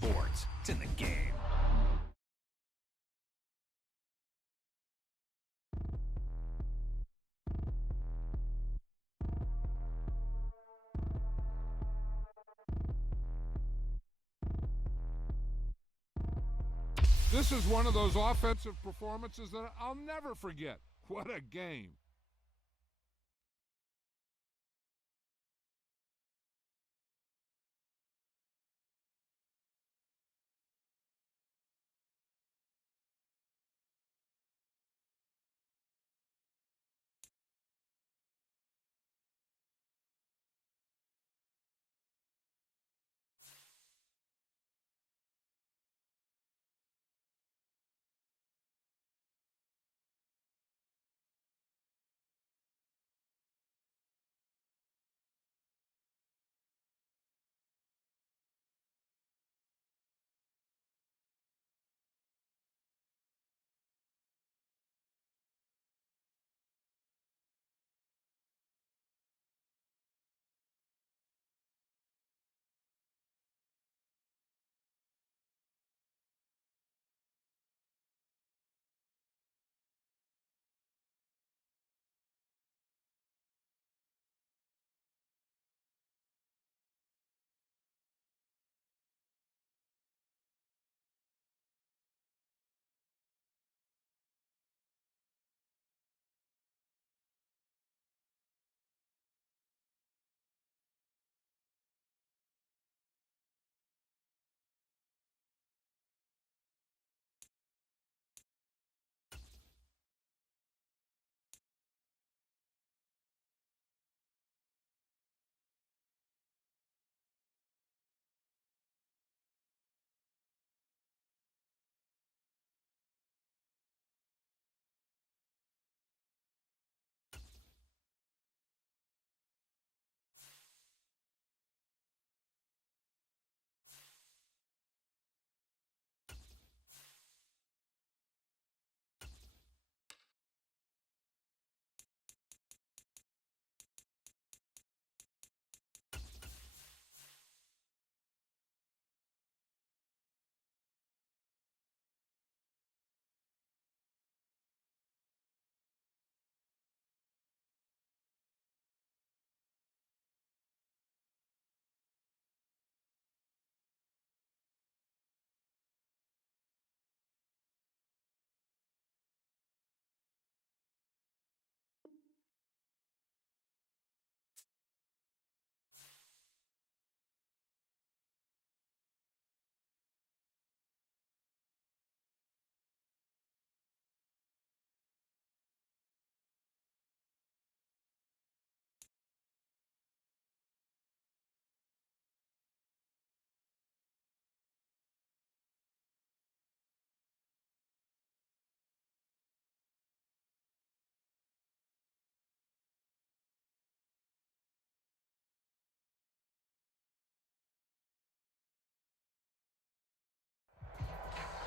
sports. It's in the game. This is one of those offensive performances that I'll never forget. What a game.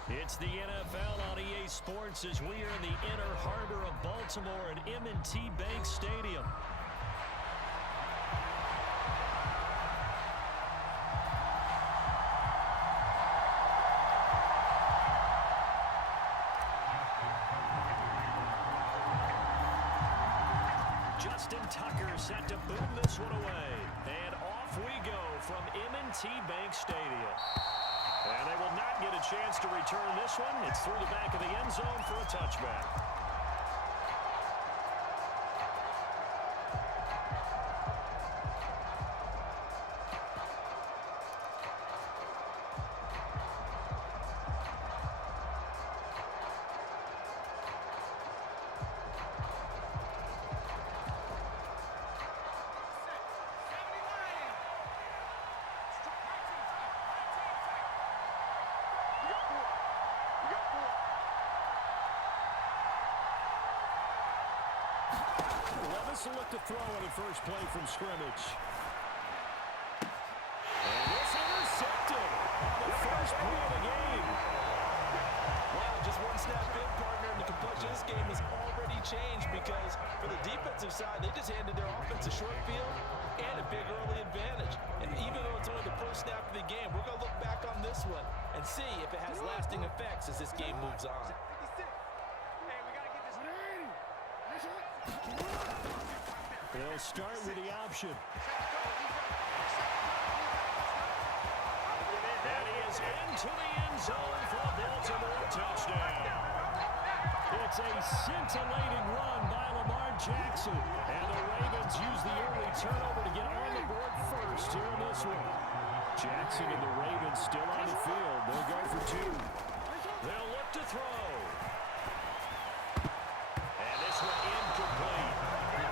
It's the NFL on EA Sports as we are in the inner harbor of Baltimore at M&T Bank Stadium. Justin Tucker set to boom this one away. And off we go from M&T Bank Stadium. And they will not get a chance to return this one. It's through the back of the end zone for a touchback. Levis will look to throw on the first play from scrimmage. And it's intercepted on the first play of the game. Wow, just one snap in, partner, and the complexion of this game has already changed because For the defensive side, they just handed their offense a short field and a big early advantage. And even though it's only the first snap of the game, we're going to look back on this one and see if it has lasting effects as this game moves on. They'll start with the option. And he is into the end zone for a Baltimore touchdown. It's a scintillating run by Lamar Jackson. And the Ravens use the early turnover to get on the board first here in this one. Jackson and the Ravens still on the field. They'll go for two. They'll look to throw. And this one incomplete.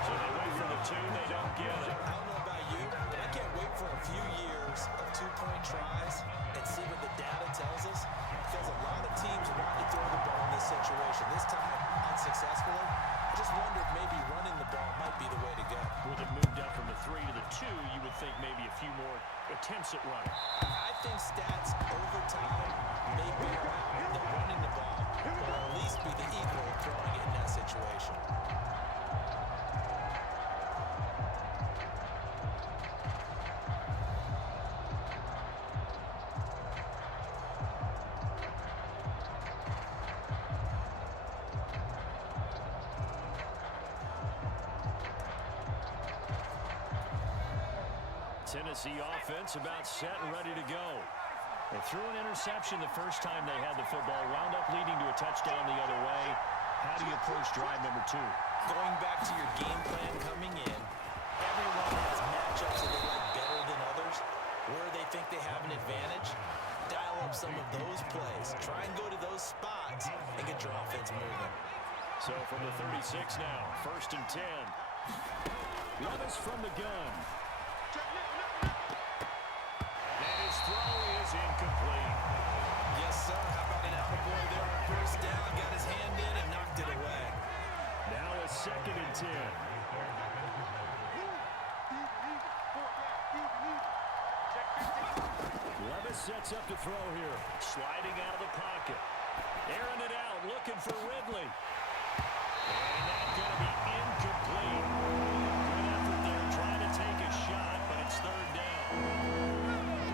So they wait for the two. They don't get it. I don't know about you, but I can't wait for a few years of two-point tries and see what the data tells us. Because a lot of teams want to throw the ball in this situation. This time, unsuccessfully. I just wonder if maybe running the ball might be the way to go. With it moved up from the 3 to the 2, you would think maybe a few more attempts at running. I think stats over time may bear out that running the ball will at least be the equal of throwing it in that situation. Tennessee offense about set and ready to go. They threw an interception the first time they had the football, wound up leading to a touchdown the other way. How do you approach drive number 2? Going back to your game plan coming in, everyone has matchups that they like better than others. Where they think they have an advantage, dial up some of those plays. Try and go to those spots and get your offense moving. So from the 36 now, 1st and 10. Levis from the gun. And his throw is incomplete. Yes, sir. How about an attaboy there on 1st down? Got his hand in and knocked it away. Now a 2nd and 10. Levis sets up to throw here. Sliding out of the pocket. Airing it out, looking for Ridley. And that's going to be incomplete. Good effort there, trying to take a shot, but it's 3rd down.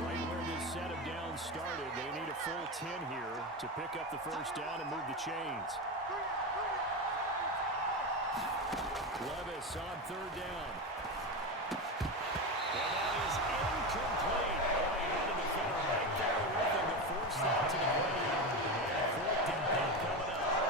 Right where this set of downs started, they need a full 10 here to pick up the 1st down and move the chains. Levis on 3rd down. And that is incomplete. Oh, he had a defender right there with him to force that to the ground. 4th and 10 coming up.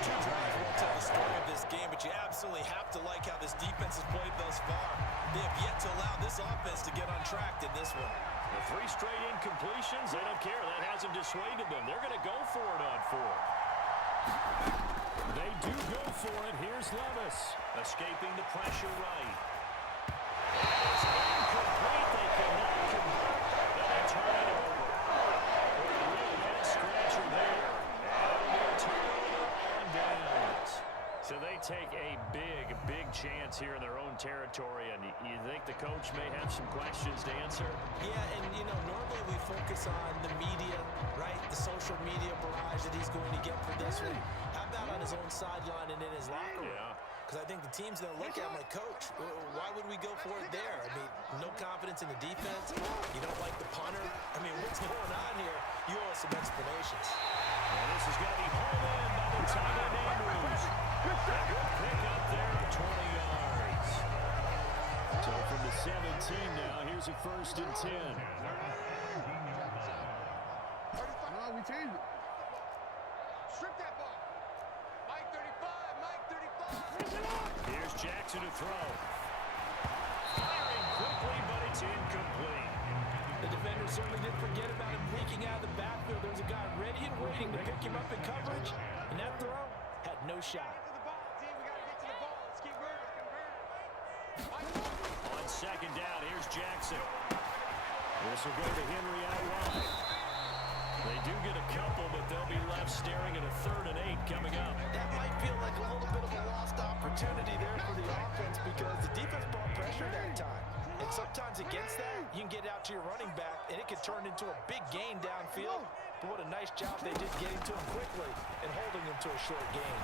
Two drives won't tell the story of this game, but you absolutely have to like how this defense has played thus far. They have yet to allow this offense to get on track in this one. The 3 straight incompletions, they don't care. That hasn't dissuaded them. They're going to go for it on 4th. They do go for it. Here's Levis. Escaping the pressure right. It's incomplete. They cannot convert. Then they turn it over. A real head-scratcher there. And a turnover on downs. So they take a big chance here in their own territory. And you think the coach may have some questions to answer? Yeah, and, you know, normally we focus on the media, right? The social media barrage that he's going to get for this one. How about on his own sideline and in his locker room? Yeah. Because I think the team's going to look at him like, Coach, why would we go for it there? I mean, no confidence in the defense. You don't like the punter. I mean, what's going on here? You owe us some explanations. And this is going to be hauled in by the tight end Andrews. A good pick up there at 20 yards. So from the 17 now, here's a 1st and 10. No, we changed it. Strip that ball. Mike 35, Mike 35. Here's Jackson to throw. Firing quickly, but it's incomplete. The defender certainly didn't forget about him leaking out of the backfield. There was a guy ready and waiting to pick him up in coverage, and that throw had no shot. On 2nd down, here's Jackson. This will go to Henry out wide. They do get a couple, but they'll be left staring at a 3rd and 8 coming up. That might feel like a little bit of a lost opportunity there for the offense because the defense brought pressure that time. And sometimes against that, you can get out to your running back, and it can turn into a big gain downfield. But what a nice job they did getting to him quickly and holding him to a short gain.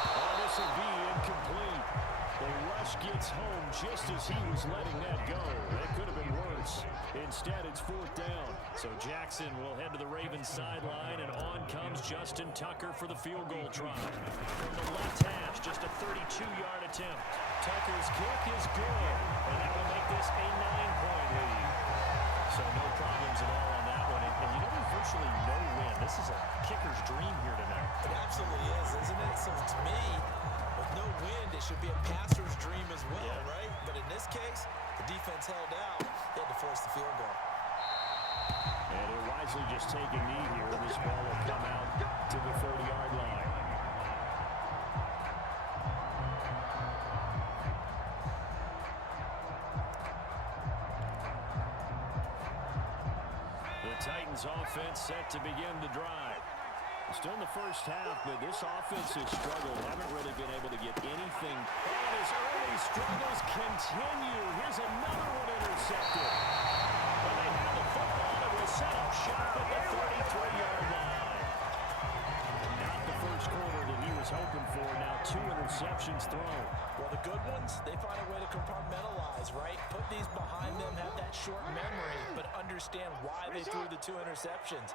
Oh, this will be incomplete. The rush gets home just as he was letting that go. That could have been worse. Instead, it's 4th down. So Jackson will head to the Ravens sideline, and on comes Justin Tucker for the field goal try. From the left hash, just a 32-yard attempt. Tucker's kick is good, and that will make this a 9-point lead. So no problems at all on that one. And you know, there's virtually no win. This is a kicker's dream here tonight. It absolutely is, isn't it? So to me, with no wind, it should be a passer's dream as well, right? But in this case, the defense held out. They had to force the field goal. And he'll wisely just take a knee here. This ball will come out to the 40-yard line. The Titans offense set to begin the drive. Still in the first half, but this offense has struggled. Haven't really been able to get anything. And his early struggles continue. Here's another one intercepted. But they have the football. It will set up shop at the 33-yard line. Not the first quarter that he was hoping for. Now 2 interceptions thrown. Well, the good ones, they find a way to compartmentalize, right? Put these behind them, have that short memory, but understand why they threw the 2 interceptions.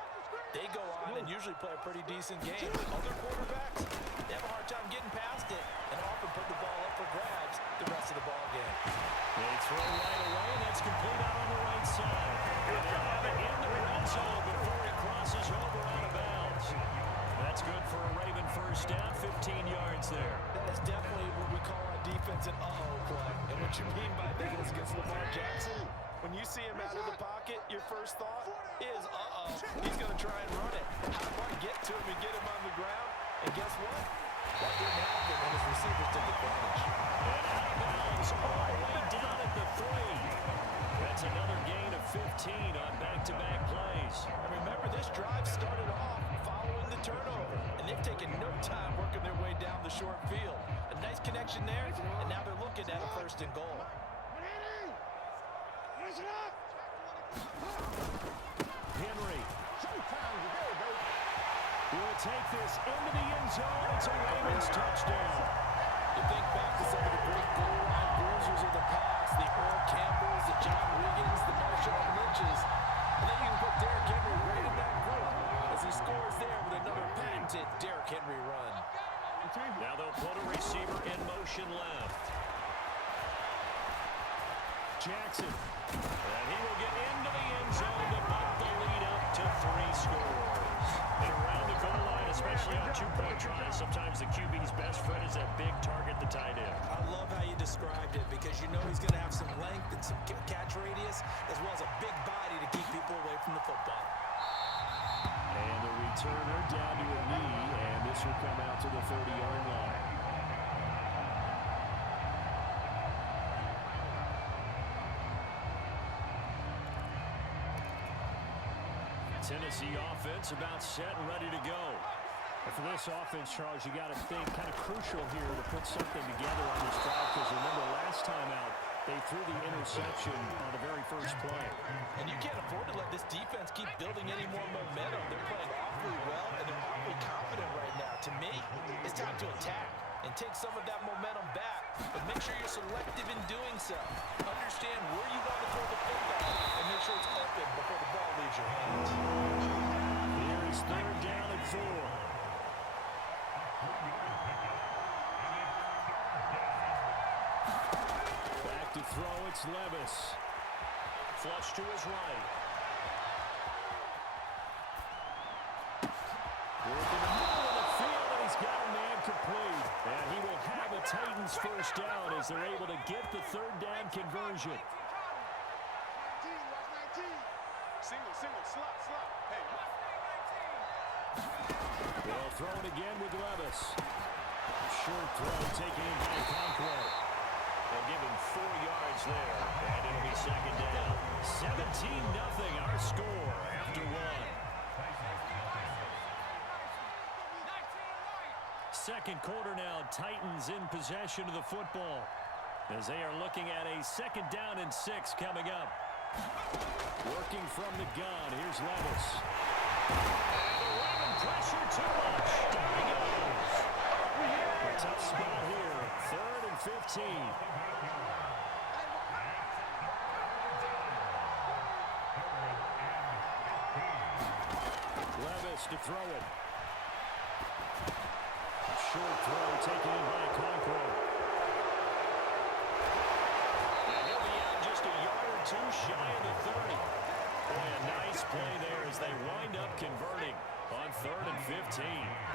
They go on and usually play a pretty decent game. Other quarterbacks, they have a hard time getting past it and often put the ball up for grabs the rest of the ball game. They throw right away, and that's complete out on the right side. And they'll have it in the red zone before he crosses over out of bounds. That's good for a Raven first down, 15 yards there. That is definitely what we call our defense an uh-oh play. And what you mean by that is against Lamar Jackson, when you see him out of the pocket, your first thought is, uh-oh, he's going to try and run it. How do I get to him and get him on the ground? And guess what? That didn't happen when his receivers took advantage. And out of bounds all the way down at the 3. That's another gain of 15 on back-to-back plays. And remember, this drive started off following the turnover, and they've taken no time working their way down the short field. A nice connection there, and now they're looking at a 1st and goal. Henry will take this into the end zone. It's a Ravens touchdown. You think back to some of the great goal line bruisers of the past, the Earl Campbells, the John Wiggins, the Marshawn Lynches, and then you can put Derrick Henry right in that group as he scores there with another patented Derrick Henry run. Now they'll put a receiver in motion left. Jackson. And he will get into the end zone to bump the lead up to 3 scores. And around the goal line, especially on 2-point tries, sometimes the QB's best friend is that big target, the tight end. I love how you described it because you know he's going to have some length and some catch radius as well as a big body to keep people away from the football. And the returner down to a knee, and this will come out to the 30-yard line. Tennessee offense about set and ready to go. And for this offense, Charles, you got to think kind of crucial here to put something together on this drive because remember last time out, they threw the interception on the very first play. And you can't afford to let this defense keep building any more momentum. They're playing awfully well, and they're awfully confident right now. To me, it's time to attack and take some of that momentum back. But make sure you're selective in doing so. Understand where you want to throw the football and make sure it's open before the ball leaves your hands. Here is 3rd down and 4. Back to throw, it's Levis. Flush to his right. Working the middle of the field, and he's got a man complete. And he will have a Titans first down as they're able to get the 3rd down conversion. Single, slot. Hey. They'll throw it again with Levis. Short throw taken in by Conquo. They'll give him 4 yards there, and it'll be 2nd down. 17-0 our score after 1. Second quarter now, Titans in possession of the football as they are looking at a 2nd down and 6 coming up. Working from the gun, here's Levis. And the Raven pressure too much. Down he goes. The Levis to throw it. Short throw taken in by Conqueror. And he'll be out just a yard or two shy of the 30. Boy, a nice play there as they wind up converting on 3rd and 15.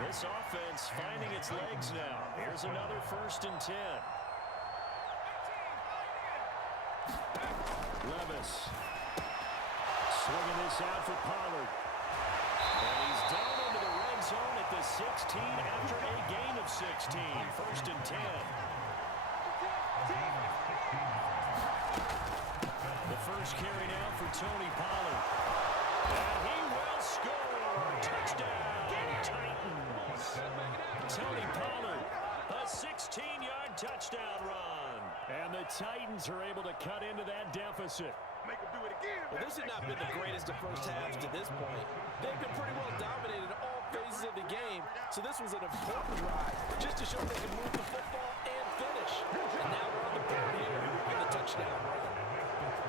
This offense finding its legs now. Here's another 1st and 10. Levis slinging this out for Pollard. And he's down into the red zone at the 16 after a gain of 16. 1st and 10. The first carry now for Tony Pollard. And he will score. Touchdown, Titans. Tony Pollard, a 16-yard touchdown run. And the Titans are able to cut into that deficit. Make him do it again. Well, this has not been the greatest of first halves to this point. They've been pretty well dominated in all phases of the game, so this was an important drive just to show they can move the football and finish. And now we're on the board here in the touchdown run.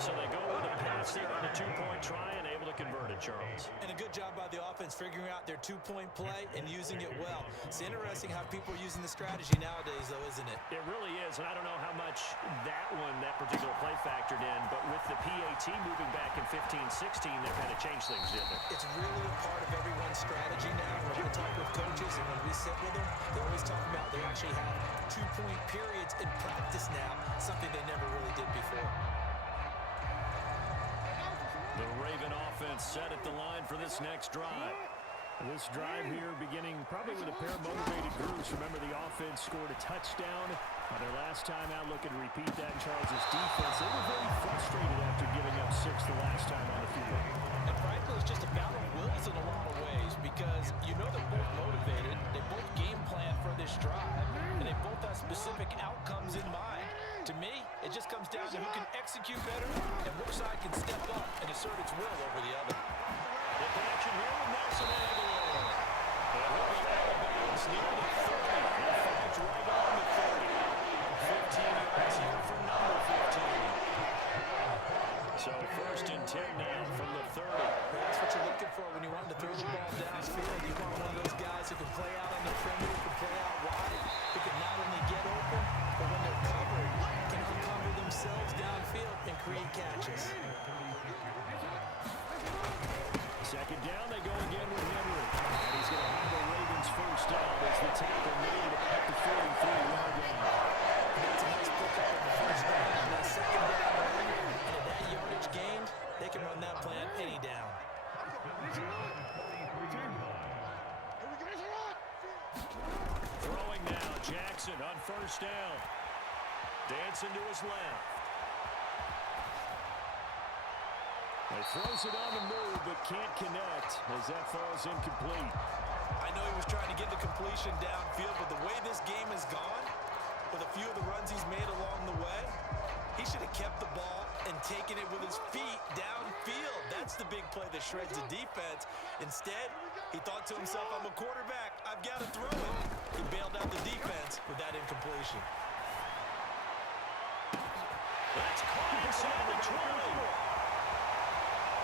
So they go with a pass there on a 2-point try and able to convert it, Charles. And a good job by the offense figuring out their 2-point play and using it well. It's interesting how people are using the strategy nowadays, though, isn't it? It really is, and I don't know how much that particular play factored in, but with the PAT moving back in 15-16, that kind of changed things, didn't it? It's really a part of everyone's strategy now. When we talk with coaches and when we sit with them, they always talk about they actually have 2-point periods in practice now, something they never really did before. The Raven offense set at the line for this next drive. This drive here beginning probably with a pair of motivated groups. Remember, the offense scored a touchdown their last time out. Looking to repeat that. Charles' defense, they were very frustrated after giving up 6 the last time on the field. And frankly, it's just a battle of wills in a lot of ways because you know they're both motivated. They both game plan for this drive, and they both have specific outcomes in mind. To me, it just comes down to who can execute better and which side can step up and assert its will over the other. The connection here with Nelson Aguilar. And he'll be out of bounds near the 30. In fact, right on the 30. 15 yards here for number 15. So 1st and 10 now from the 30. That's what you're looking for when you want to throw the ball downfield. You want one of those guys who can play out on the perimeter, who can play out wide, who can not only get open, but when they're covered, can uncover themselves downfield and create catches. 2nd down, they go again with Henry. And he's going to have the Ravens 1st down as the tackle made at the 43-yard line. That's a nice pickup on the 1st down. And that 2nd down run, and at that yardage gained, they can run that play on any down. Throwing now, Jackson on 1st down. Dancing to his left. He throws it on the move, but can't connect as that falls incomplete. I know he was trying to get the completion downfield, but the way this game has gone, with a few of the runs he's made along the way, he should have kept the ball and taken it with his feet downfield. That's the big play that shreds the defense. Instead, he thought to himself, I'm a quarterback, I've got to throw it. He bailed out the defense with that incompletion. That's caught inside the 20.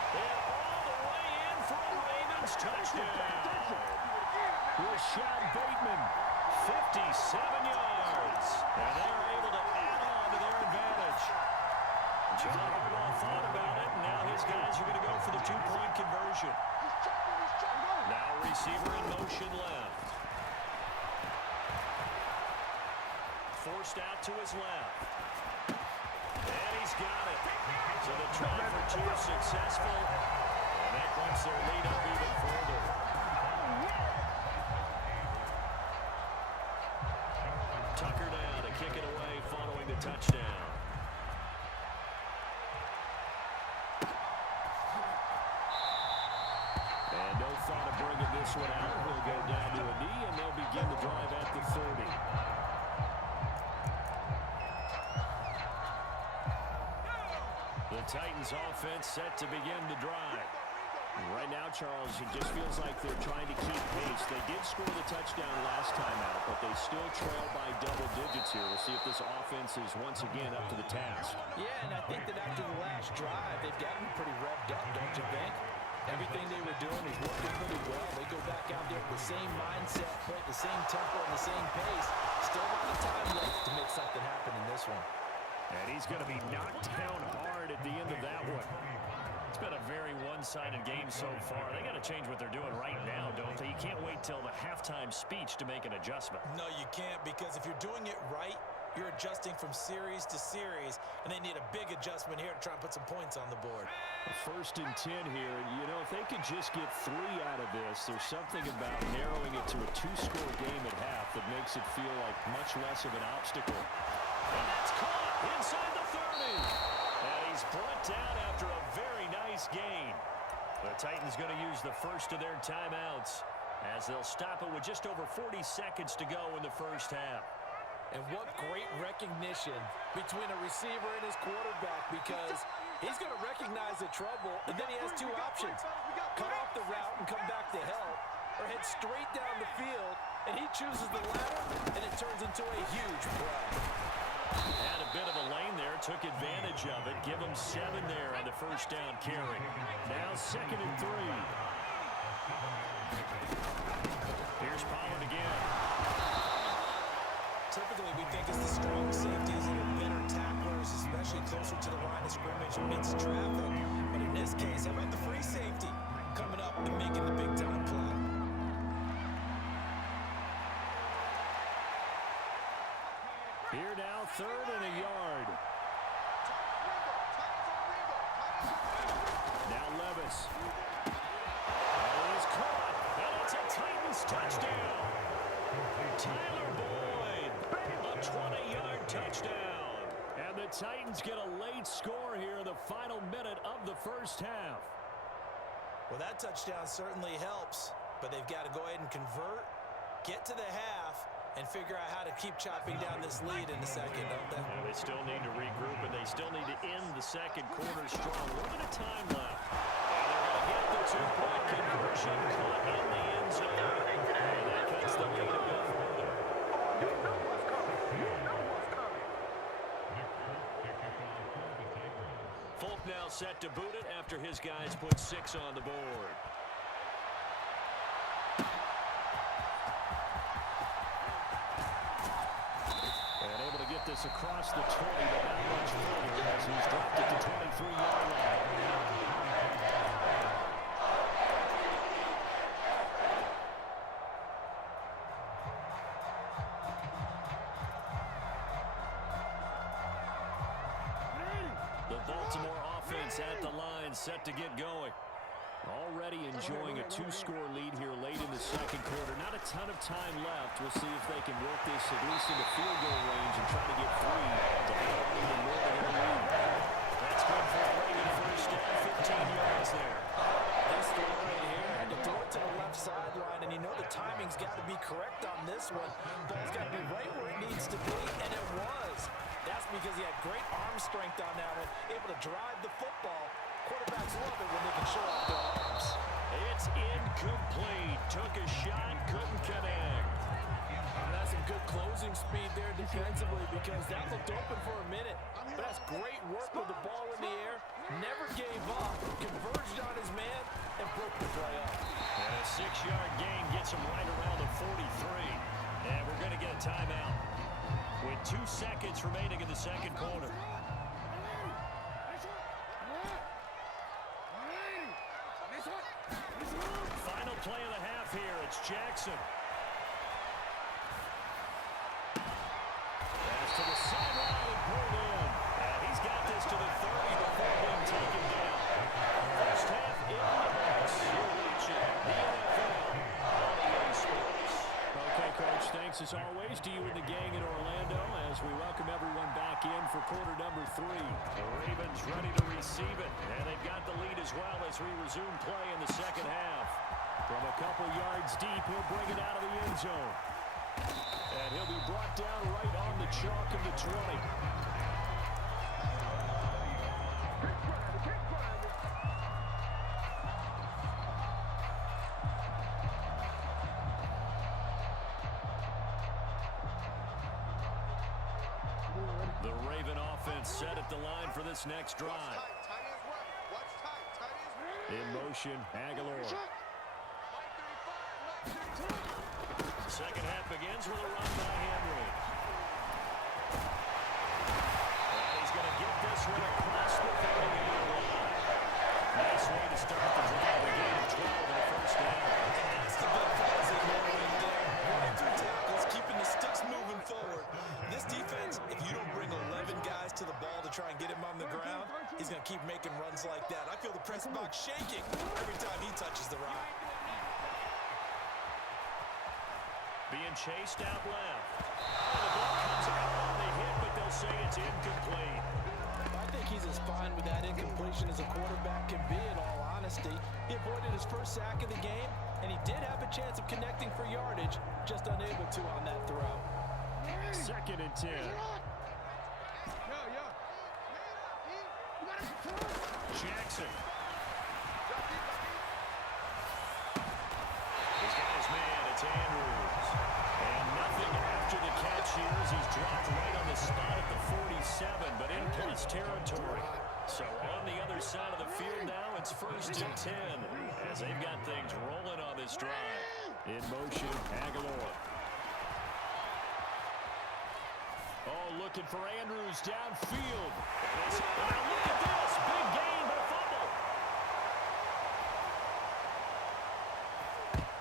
And all the way in for a Ravens touchdown. Rashad Bateman, 57 yards. And they're able to add on to their advantage. John Harbaugh thought about it, and now his guys are going to go for the 2-point conversion. Now receiver in motion left. Forced out to his left. And he's got it. So the try for 2 successful. And that bumps their lead up even further. Tucker now to kick it away following the touchdown. And no thought of bringing this one out. He'll go down to a knee, and they'll begin the drive at the 30. The Titans offense set to begin the drive. Right now, Charles, it just feels like they're trying to keep pace. They did score the touchdown last time out, but they still trail by double digits here. We'll see if this offense is once again up to the task. Yeah, and I think that after the last drive, they've gotten pretty revved up, don't you think? Everything they were doing is working pretty well. They go back out there with the same mindset, play at the same tempo and the same pace. Still a lot of time left to make something happen in this one. And he's going to be knocked down hard at the end of that one. It's been a very one-sided game so far. They got to change what they're doing right now, don't they? You can't wait till the halftime speech to make an adjustment. No, you can't, because if you're doing it right, you're adjusting from series to series, and they need a big adjustment here to try and put some points on the board. First and 10 here, and you know, if they could just get 3 out of this, there's something about narrowing it to a 2-score game at half that makes it feel like much less of an obstacle. And that's caught inside the 30. And he's brought down after a very nice gain. The Titans going to use the first of their timeouts as they'll stop it with just over 40 seconds to go in the first half. And what great recognition between a receiver and his quarterback, because he's going to recognize the trouble, and then he has 2 options. Cut off the route and come back to help, or head straight down the field, and he chooses the latter, and it turns into a huge play. Had a bit of a lane there, took advantage of it. Give him 7 there on the first down carry. Now 2nd and 3. Here's Pollard again. Typically, we think it's the strong safeties that are better tacklers, especially closer to the line of scrimmage amidst traffic. But in this case, how about the free safety coming up and making the big-time play? Here now, 3rd and a yard. Now Levis. And he's caught. And it's a Titans touchdown. Tyler Boyd, a 20-yard touchdown. And the Titans get a late score here in the final minute of the first half. Well, that touchdown certainly helps, but they've got to go ahead and convert, get to the half, and figure out how to keep chopping down this lead in the second, don't they? Yeah, they still need to regroup, and they still need to end the second quarter strong. 1 minute of time left. And they're going to get the 2-point conversion caught in the end zone. And that cuts the lead a bit further. Folk now set to boot it after his guys put 6 on the board. This across the 20, but not much further as he's dropped it to 23-yard line. The Baltimore offense at the line, set to get going. Already enjoying a 2-score lead here late in the second quarter. Not a ton of time left. We'll see if they can work this at least into field goal range and try to get 3 to hold even more than a lead. That's good for a Raven first down, 15 yards there. This throw right here had to throw it to the left sideline, and you know the timing's got to be correct on this one. Ball's got to be right where it needs to be, and it was. That's because he had great arm strength on that one, able to drive the football. Quarterbacks love it when they can show off their arms. It's incomplete. Took a shot, couldn't connect. That's some good closing speed there defensively, because that looked open for a minute. But that's great work with the ball in the air. Never gave up, converged on his man, and broke the play up. And a 6-yard gain gets him right around the 43. And we're going to get a timeout with 2 seconds remaining in the second quarter. Final play of the half here. It's Jackson. Pass to the sideline and pulled in. And he's got this to the 30 before being taken down. First half in the books. You're watching the NFL on EA Sports. Okay, Coach, thanks as always to you and the gang in Orlando as we welcome everyone back in for quarter number 3. The Ravens ready to receive it, and they've got the lead as well as we resume play in the second half. From a couple yards deep, he'll bring it out of the end zone. And he'll be brought down right on the chalk of the 20. set at the line for this next drive. In motion, Aguilar. Second half begins with a run by Henry. And he's going to get this one across the 30-yard line. Nice way to start the drive. A gain of 12 in the first down. That's the big plays they go right there. Running through tackles, keeping the sticks moving forward. This defense, if you don't bring 11 guys to the ball to try and get him on the ground, he's going to keep making runs like that. I feel the press box shaking every time he touches the rock. Being chased out left. Oh, the ball comes out on the hit, but they'll say it's incomplete. I think he's as fine with that incompletion as a quarterback can be, in all honesty. He avoided his first sack of the game, and he did have a chance of connecting for yardage, just unable to on that throw. Second and 10. Jackson. He's got his man. It's Andrews. And nothing after the catch here as he's dropped right on the spot at the 47, but in plus territory. So on the other side of the field now, it's first and 10 as they've got things rolling on this drive. In motion, Aguilar. Oh, looking for Andrews downfield. Now look at this. Big gain, but a fumble.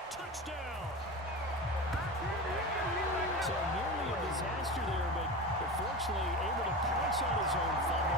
Touchdown. So nearly a disaster there, but fortunately able to pounce on his own fumble